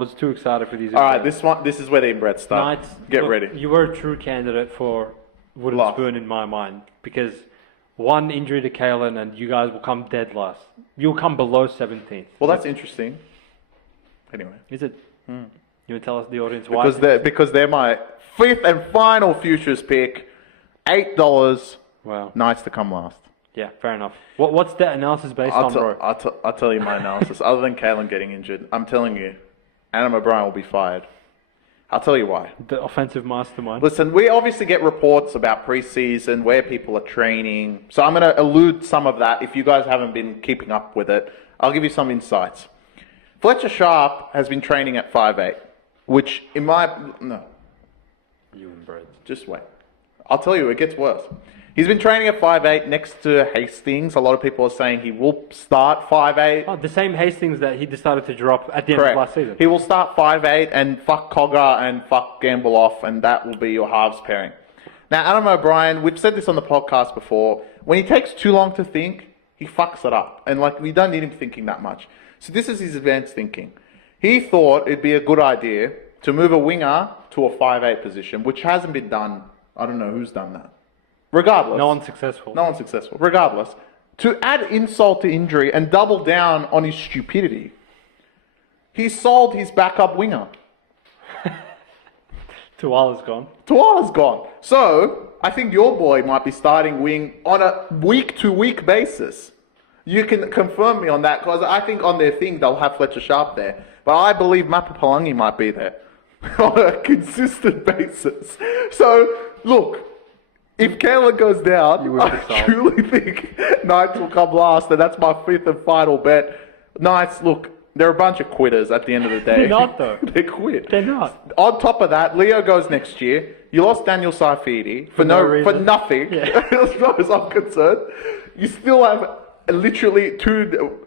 was too excited for these. All right, this is where the inbred start. Knights, Get look, ready. You were a true candidate for wooden Last. spoon in my mind because one injury to Kalyn and you guys will come dead last. You'll come below 17th. Well, that's interesting. Anyway. Is it? You would tell us the audience why? Because they're my fifth and final futures pick. $8. Wow. Knights to come last. Yeah, fair enough. What's that analysis based on, bro? I'll tell you my analysis. Other than Kalyn getting injured, I'm telling you, Adam O'Brien will be fired. I'll tell you why. The offensive mastermind. Listen, we obviously get reports about preseason, where people are training. So I'm going to allude some of that. If you guys haven't been keeping up with it, I'll give you some insights. Fletcher Sharp has been training at 5'8", which in my... No. You inbred. Just wait. I'll tell you, it gets worse. He's been training at 5'8" next to Hastings. A lot of people are saying he will start 5'8". Oh, the same Hastings that he decided to drop at the end Correct. of last season. He will start 5'8" and fuck Cogger and fuck Gamble off, and that will be your halves pairing. Now, Adam O'Brien, we've said this on the podcast before, when he takes too long to think, he fucks it up. And we don't need him thinking that much. So this is his advanced thinking. He thought it'd be a good idea to move a winger to a 5'8" position, which hasn't been done. I don't know who's done that. Regardless. No one's successful. No one's successful. Regardless. To add insult to injury and double down on his stupidity, he sold his backup winger. Tuala's gone. Tuala's gone. So, I think your boy might be starting wing on a week-to-week basis. You can confirm me on that, because I think on their thing they'll have Fletcher Sharp there. But I believe Mapa Palangi might be there on a consistent basis. So, look, if Kalyn goes down, I truly think Knights will come last, and that's my fifth and final bet. Knights, look, they're a bunch of quitters at the end of the day. They're not, though. They quit. They're not. On top of that, Leo goes next year. You lost Daniel Saifiti for nothing, Yeah. as far as I'm concerned. You still have literally two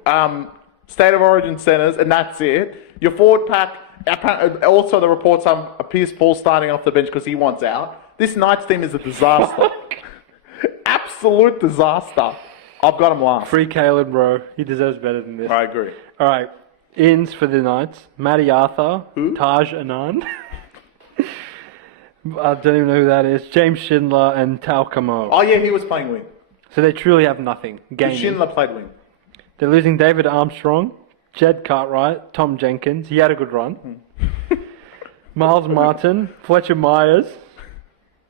State of Origin centres, and that's it. Your forward pack, also the reports Pierce Paul starting off the bench because he wants out. This Knights team is a disaster. Absolute disaster. I've got him last. Free Kalyn, bro. He deserves better than this. I agree. All right. Ins for the Knights. Matty Arthur. Who? Taj Anand. I don't even know who that is. James Schindler and Tal Camo. Oh, yeah, he was playing wing. So they truly have nothing. Gaining. Schindler played wing. They're losing David Armstrong, Jed Cartwright, Tom Jenkins. He had a good run. Miles Martin, Fletcher Myers,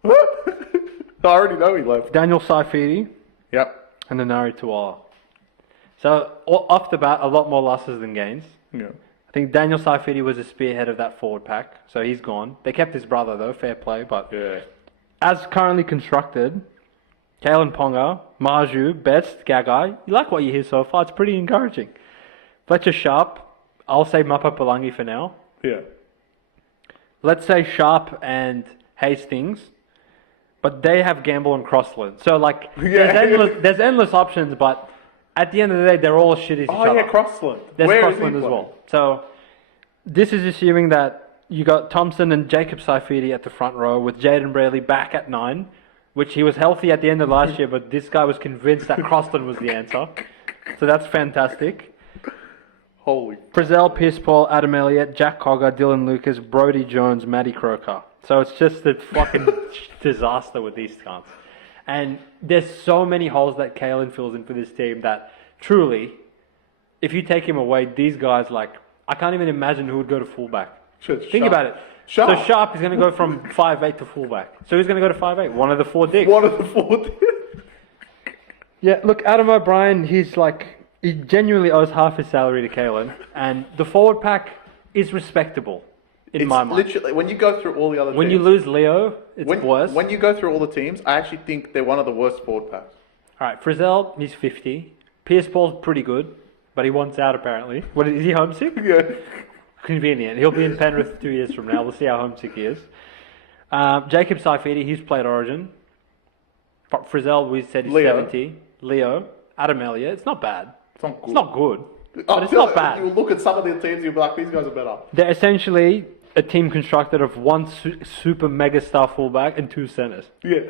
I already know he left. Daniel Saifiti, Yep. and Nanari Tuala. So off the bat, a lot more losses than gains. Yeah. I think Daniel Saifiti was a spearhead of that forward pack, so he's gone. They kept his brother though, fair play. But Yeah. as currently constructed, Kalyn Ponga, Marju, Best, Gagai. You like what you hear so far? It's pretty encouraging. Fletcher Sharp, I'll say Mapa Palangi for now. Yeah. Let's say Sharp and Hastings, but they have Gamble and Crossland. So there's endless options, but at the end of the day, they're all shit as each other. Oh, yeah, Crossland. There's Where is Crossland he as playing? well. So this is assuming that you got Thompson and Jacob Saifiti at the front row with Jaden Braley back at 9, which he was healthy at the end of last year, but this guy was convinced that Crossland was the answer. So that's fantastic. Holy. Frizzell, Pierce Paul, Adam Elliott, Jack Cogger, Dylan Lucas, Brody Jones, Matty Croker. So it's just a fucking disaster with these cunts. And there's so many holes that Kalyn fills in for this team that truly, if you take him away, these guys, I can't even imagine who would go to fullback. Think about it. Sharp. So Sharp is going to go from 5'8" to fullback. So who's going to go to 5'8"? One of the four dicks. One of the four. Yeah, look, Adam O'Brien, he genuinely owes half his salary to Kalyn, and the forward pack is respectable in my mind. Literally, when you go through all the other When teams, you lose Leo, it's worse. When you go through all the teams, I actually think they're one of the worst forward packs. All right, Frizzell, he's 50. Pierce Paul's pretty good, but he wants out apparently. What is he homesick? Yeah. Convenient. He'll be in Penrith 2 years from now. We'll see how homesick he is. Jacob Saifiti, he's played Origin. Frizzell, we said he's 70. Leo, Adam Elliott. It's not bad. It's not good. It's not good, but it's not bad. You look at some of the teams, you'll be like, these guys are better. They're essentially a team constructed of one super mega star fullback and two centers. Yeah.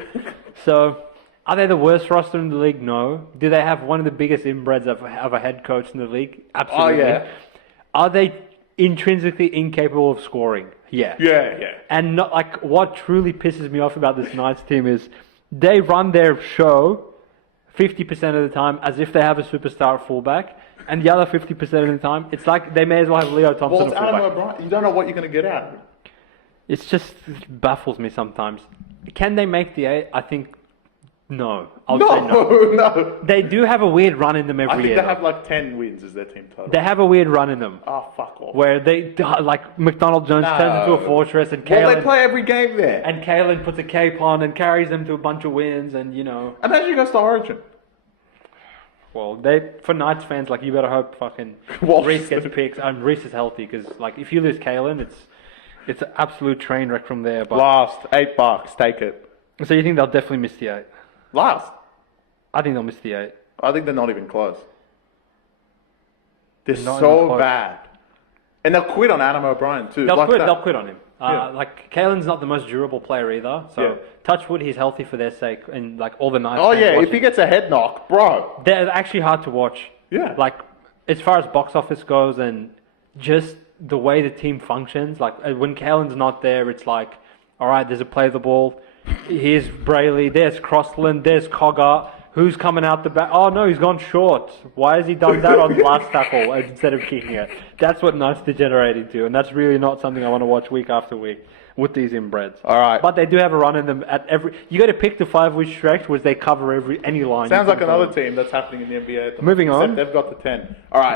So, are they the worst roster in the league? No. Do they have one of the biggest inbreds of a head coach in the league? Absolutely. Oh, yeah. Are they intrinsically incapable of scoring. Yeah. Yeah. And not like what truly pisses me off about this Knights team is they run their show 50% of the time as if they have a superstar at fullback, and the other 50% of the time it's like they may as well have Leo Thompson Well, it's at Adam fullback. O'Brien. You don't know what you're going to get out of him. It baffles me sometimes. Can they make the 8? I think no. I'll say no. No. They do have a weird run in them I every think year. they have like 10 wins as their team total. They have a weird run in them. Oh, fuck off. Where they, like, McDonald Jones turns into a fortress and Well, they Kalyn, play every game there. and Kalyn puts a cape on and carries them to a bunch of wins and, you know. Imagine you goes to Origin. Well, for Knights fans, like, you better hope fucking Walsh. Reece gets picked and Reece is healthy because, like, if you lose Kalyn, it's an absolute train wreck from there. But Last, $8, take it. So you think they'll definitely miss the 8? Last. I think they'll miss the 8. I think they're not even close. They're Not even so close. bad. And they'll quit on Adam O'Brien too. They'll like quit. that. They'll quit on him. Yeah. Like Kalyn's not the most durable player either. So Yeah. touch wood, he's healthy for their sake, and like all the Knights. Oh fans yeah, if watching. he gets a head knock, bro. They're actually hard to watch. Yeah. Like as far as box office goes, and just the way the team functions. Like when Kalyn's not there, it's like, all right, there's a play the ball. Here's Brayley. There's Crossland. There's Cogger. Who's coming out the back? Oh no, he's gone short. Why has he done that on the last tackle instead of kicking it? That's what Knights degenerate into, and that's really not something I want to watch week after week with these inbreds. All right. But they do have a run in them at every. You got to pick the 5-week stretch where they cover any line. Sounds you like can another cover. team that's happening in the NBA. At the Moving moment, on. except they've got the 10. All right.